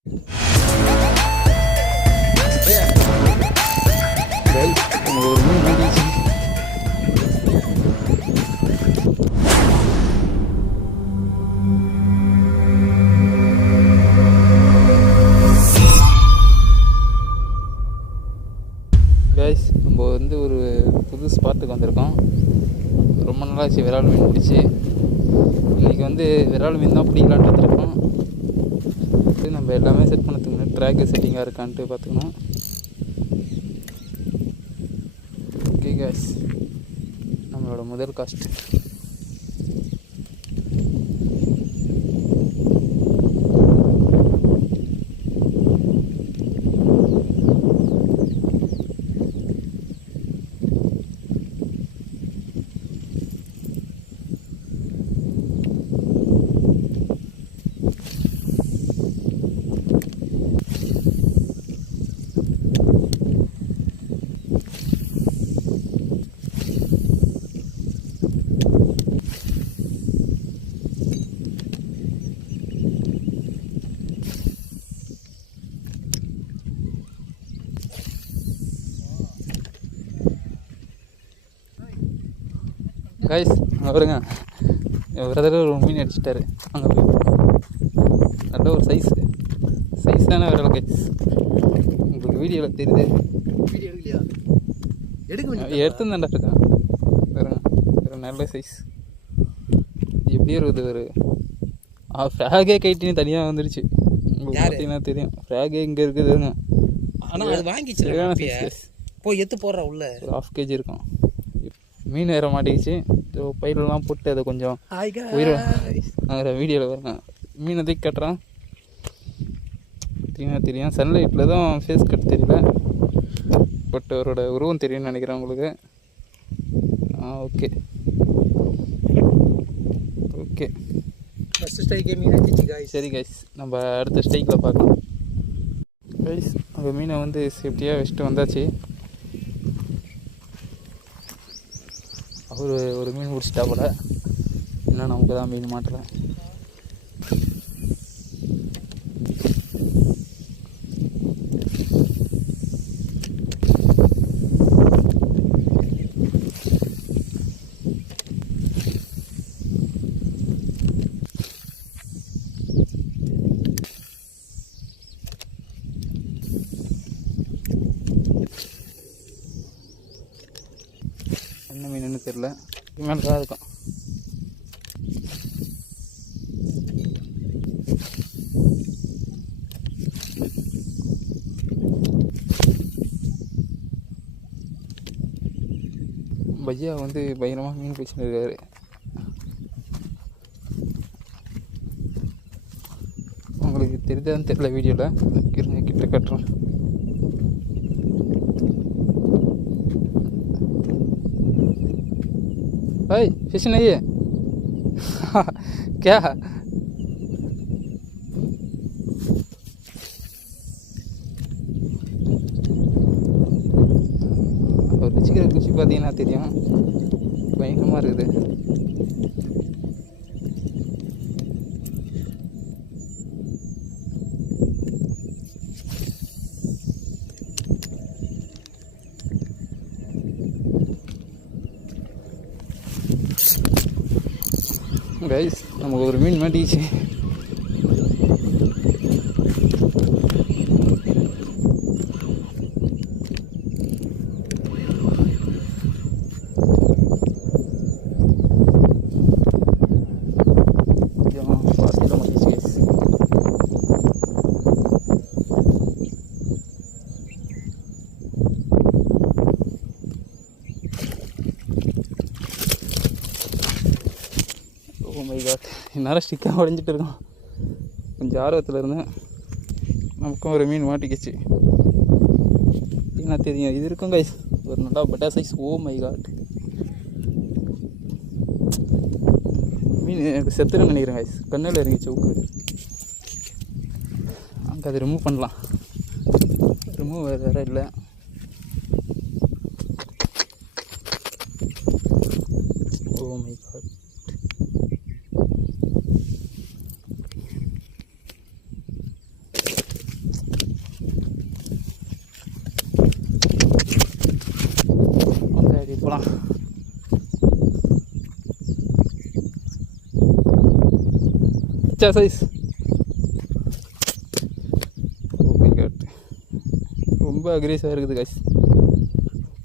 ஒரு மீன் மாட்டிச்சு. கைஸ், நம்ம வந்து ஒரு புது ஸ்பாட்டுக்கு வந்திருக்கோம். ரொம்ப நாளாச்சு விரால் மீன் பிடிச்சி. இன்றைக்கி வந்து விரால் மீன் தான் பிடிக்கலான்ட்டு வந்துருக்கோம். நம்ம எல்லாமே செட் பண்ணதுக்கு முன்னாடி ட்ராக்கு செட்டிங்காக இருக்கான்ட்டு பார்த்துக்கணும். ஓகே கைஸ், நம்மளோட முதல் காஸ்ட். கைஸ், அங்கே வருங்க, பிரதர் ஒரு மீன் அடிச்சிட்டாரு. அங்கே போய் நல்ல ஒரு சைஸ் தானே வரல கைஸ். உங்களுக்கு வீடியோவில் தெரியுது. வீடியோ எடுக்கலையா? எடுத்துருந்தாண்டா இருக்கேன். பாருங்க, ஒரு நல்ல சைஸ். எப்படி இருக்குது ஒரு ஃப்ராகே கைட்டின்னு தனியாக வந்துருச்சு. உங்களுக்கு பார்த்தீங்கன்னா தெரியும். ஃப்ராகே இங்கே இருக்குதுங்க. ஆனால் அது வாங்கிச்சு போய் எத்து போடுற உள்ள ஒரு 1/2 kg இருக்கும். மீன் வேற மாட்டிக்கிச்சு. ஸோ பயிரெல்லாம் போட்டு அதை கொஞ்சம் உயிரை வீடியோவில் வருங்க. மீனை தூக்கி கட்டுறான். தெரியும் சன்லைட்டில் தான் ஃபேஸ் கட் தெரியல, பட் அவரோட உருவம் தெரியும்னு நினைக்கிறேன் உங்களுக்கு. ஓகே ஓகே, ஃபஸ்ட்டு ஸ்ட்ரைக்கே மீன் அடிச்சு காய்ஸ். சரி கைஸ், நம்ம அடுத்த ஸ்ட்ரைக்கில் பார்க்கலாம். கைஸ், அந்த மீனை வந்து சேஃப்டியாக வச்சுட்டு வந்தாச்சு. ஒரு மீன் முடிச்சிட்டா போல, இன்னும் நமக்கு தான் மீன் மாட்டலை. என்ன மீனுன்னு தெரியல, மேலே தான் இருக்கும். பையா வந்து பயங்கரமாக மீன் பிடிச்சின்னு இருக்காரு. உங்களுக்கு தெரியுதான்னு தெரியல வீடியோவில். இருங்க கிட்ட கட்டுறேன். भाई फिश नहीं है क्या? ருச்சிக்கிற குச்சி பார்த்தீங்கன்னா தெரியும், பயங்கரமாக இருக்குது. கைஸ், நமக்கு ஒரு மீன் மாட்டிச்சு. என்னால் ஸ்டிக்காக உடஞ்சிட்டு இருக்கோம். கொஞ்சம் ஆர்வத்தில் இருந்தேன். நமக்கும் ஒரு மீன் மாட்டிக்கிச்சு. என்ன தெரியும், இது இருக்கும் கைஸ், ஒரு நல்லா பட்டா சைஸ். ஓ மை காட், மீன் எனக்கு செத்துருன்னு நினைக்கிறேன் கைஸ். கண்ணில் இறங்கிச்சு ஊக்கு. அங்கே அதை ரிமூவ் பண்ணலாம். ரிமூவ் வேறு இல்லை. ஓ மை காட், வச்சா சைஸ். ஓ மை காட், ரொம்ப அக்ரெசிவாக இருக்குது கைஸ்.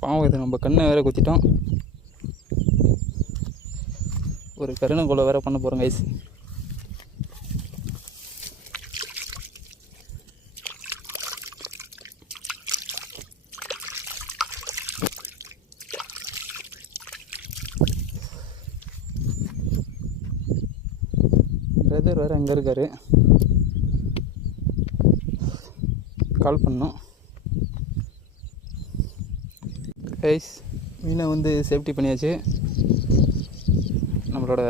பாவம், இது நம்ம கண்ணை வேற குத்திட்டோம். ஒரு கருணை கொலை வேற பண்ண போகிறோம் கைஸ். பிரதர் வேறு அங்கே இருக்கார், கால் பண்ணோம். கைஸ், மீனை வந்து சேஃப்டி பண்ணியாச்சு. நம்மளோட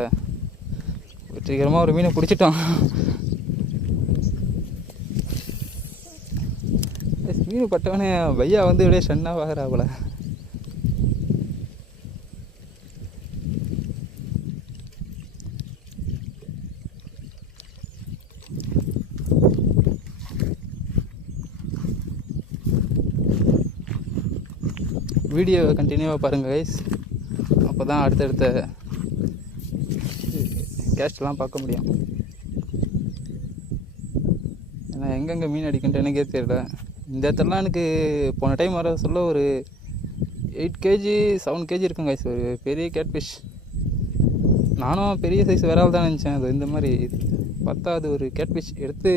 வெற்றிகரமாக ஒரு மீனை பிடிச்சிட்டோம். மீன் பட்டவனே பையா வந்து இப்படியே சன்னாக வாங்குறா போல. வீடியோவை கண்டினியூவாக பாருங்கள் கைஸ், அப்போ தான் அடுத்தடுத்த கேஸ்ட்லாம் பார்க்க முடியும். ஏன்னா எங்கெங்கே மீன் அடிக்கின்ற எனக்கே தெரியல. இந்த இடத்துலலாம் எனக்கு போன டைம் வர சொல்ல ஒரு 8 kg 7 kg இருக்கும் கைஸ், ஒரு பெரிய கேட்ஃபிஷ். நானும் பெரிய சைஸ் விரால் தான் நினச்சேன். அது இந்த மாதிரி பார்த்தா அது ஒரு கேட்ஃபிஷ் எடுத்து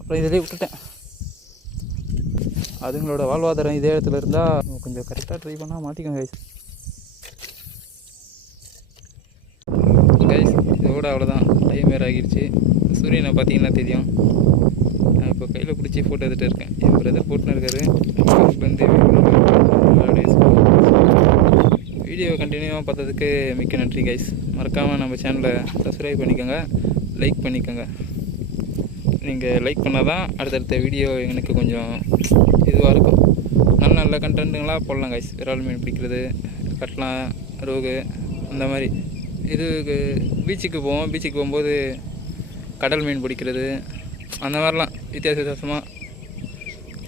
அப்புறம் இதிலே விட்டுட்டேன். அதுங்களோட வாழ்வாதாரம் இதே இடத்துல இருந்தால் கொஞ்சம் கரெக்டாக ட்ரை பண்ணால் மாட்டிக்கோங்க கைஸ். கைஸ், இதோட அவ்வளோதான், டைம் வேறு ஆகிடுச்சு. சூரியனை பார்த்தீங்கன்னா தெரியும். நான் இப்போ கையில் பிடிச்சி ஃபோட்டோ எடுத்துகிட்டு இருக்கேன். என் பிரதர் போட்டுன்னு இருக்காரு. வந்து வீடியோ கண்டினியூவாக பார்த்ததுக்கு மிக்க நன்றி கைஸ். மறக்காமல் நம்ம சேனலை சப்ஸ்கிரைப் பண்ணிக்கோங்க, லைக் பண்ணிக்கோங்க. நீங்கள் லைக் பண்ணால் தான் அடுத்தடுத்த வீடியோ எனக்கு கொஞ்சம் இதுவாக இருக்கும். நல்ல நல்ல கண்டென்ட்டுங்களாக போடலாம் கைஸ். விரால் மீன் பிடிக்கிறது, கட்லா, ரோகு, அந்த மாதிரி. இதுக்கு பீச்சுக்கு போவோம், பீச்சுக்கு போகும்போது கடல் மீன் பிடிக்கிறது, அந்த மாதிரிலாம் வித்தியாசமாக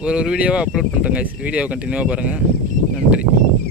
ஒரு வீடியோவாக அப்லோட் பண்ணுறேன் கைஸ். வீடியோவை கண்டினியூவாக பாருங்கள். நன்றி.